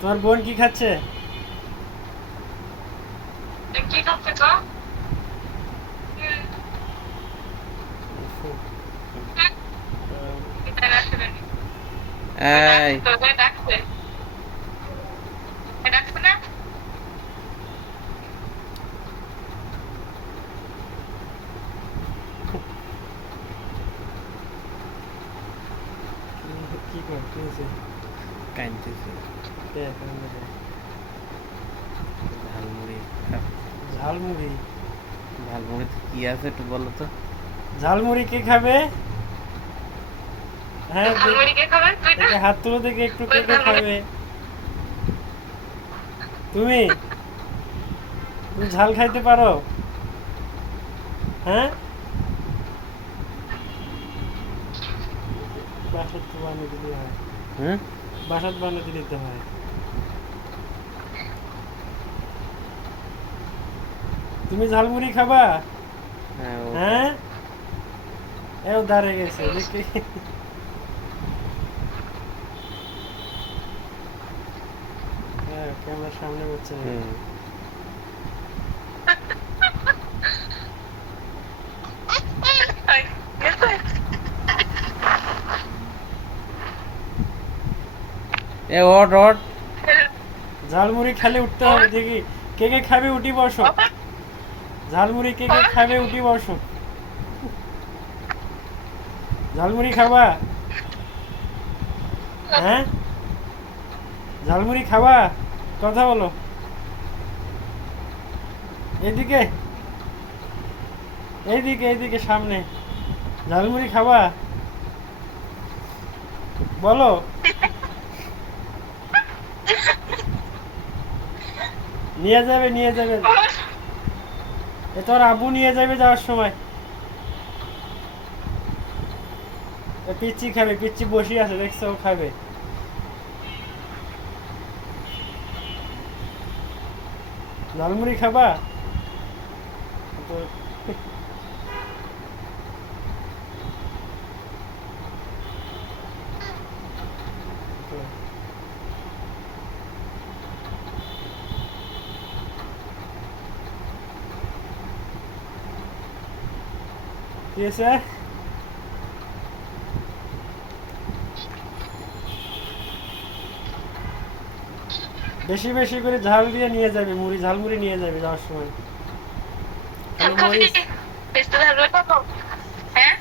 তোমার বোন কি খাচ্ছে? কি খাচ্ছে গো? এটা রাখছে না। এই ডাকছে তো, ডাকছে। ডাকছে না? কি করতেছে? কাঁদতেছে। ঝালমুড়ি ঝালমুড়ি। ঝালমুড়িতে কি আছে একটু বলো তো? ঝালমুড়ি কে খাবে? হ্যাঁ, ঝালমুড়ি কে খাবে? তুই না? দেখে হাত তুলো, দেখে একটু কে ওই কে ঝালমুড়ি। খাবে? তুমি তুমি ঝাল খাইতে পারো? হ্যাঁ, বাসাত তো বানিয়ে দিতে হয়। হুম। বাসাত বানিয়ে দিতে হয়। তুমি ঝালমুড়ি খাবা? হ্যাঁ ও হ্যাঁ, এও দাঁড়িয়ে গেছে দেখি। হ্যাঁ, ক্যামেরার সামনে হচ্ছে নাকি? হুম। গেছে? এ ওঠ ওঠ। ঝালমুড়ি খালি উঠতে হবে ওর দেখি। কে কে খাবে উঠি বসো। ওর ঝালমুড়ি কে কে ওর খাবে উঠি বসো। ঝালমুড়ি খাবা? হ্যাঁ, ঝালমুড়ি খাবা? কথা বলো। এইদিকে, এইদিকে, এইদিকে সামনে। ঝালমুড়ি খাবা? বলো। নিয়ে যাবে, নিয়ে যাবে। এ তোর আব্বু নিয়ে যাবে যাওয়ার সময়। এ পিচ্চি খাবে, পিচ্চি বসে আছে দেখছো, ও খাবে। ঝালমুড়ি খাবা? তো কি আছে? বেশি বেশি করে ঝাল দিয়ে নিয়ে যাবে, মুড়ি ঝালমুড়ি নিয়ে যাবে যাওয়ার সময়। ঝাল খালি খাবি? মরিচ। বেশি ঝাল খাবো? হ্যাঁ?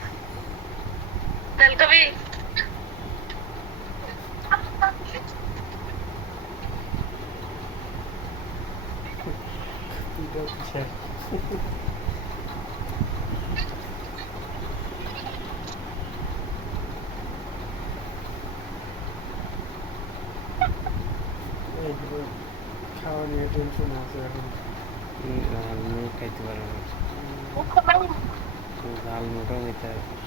ঝাল খাবি? এই যে, খাওয়া নিয়ে টেনশন আছে এখন। ঝালমুড়ি খাইতে পারে না। ঝাল মোটাও নিতে হবে।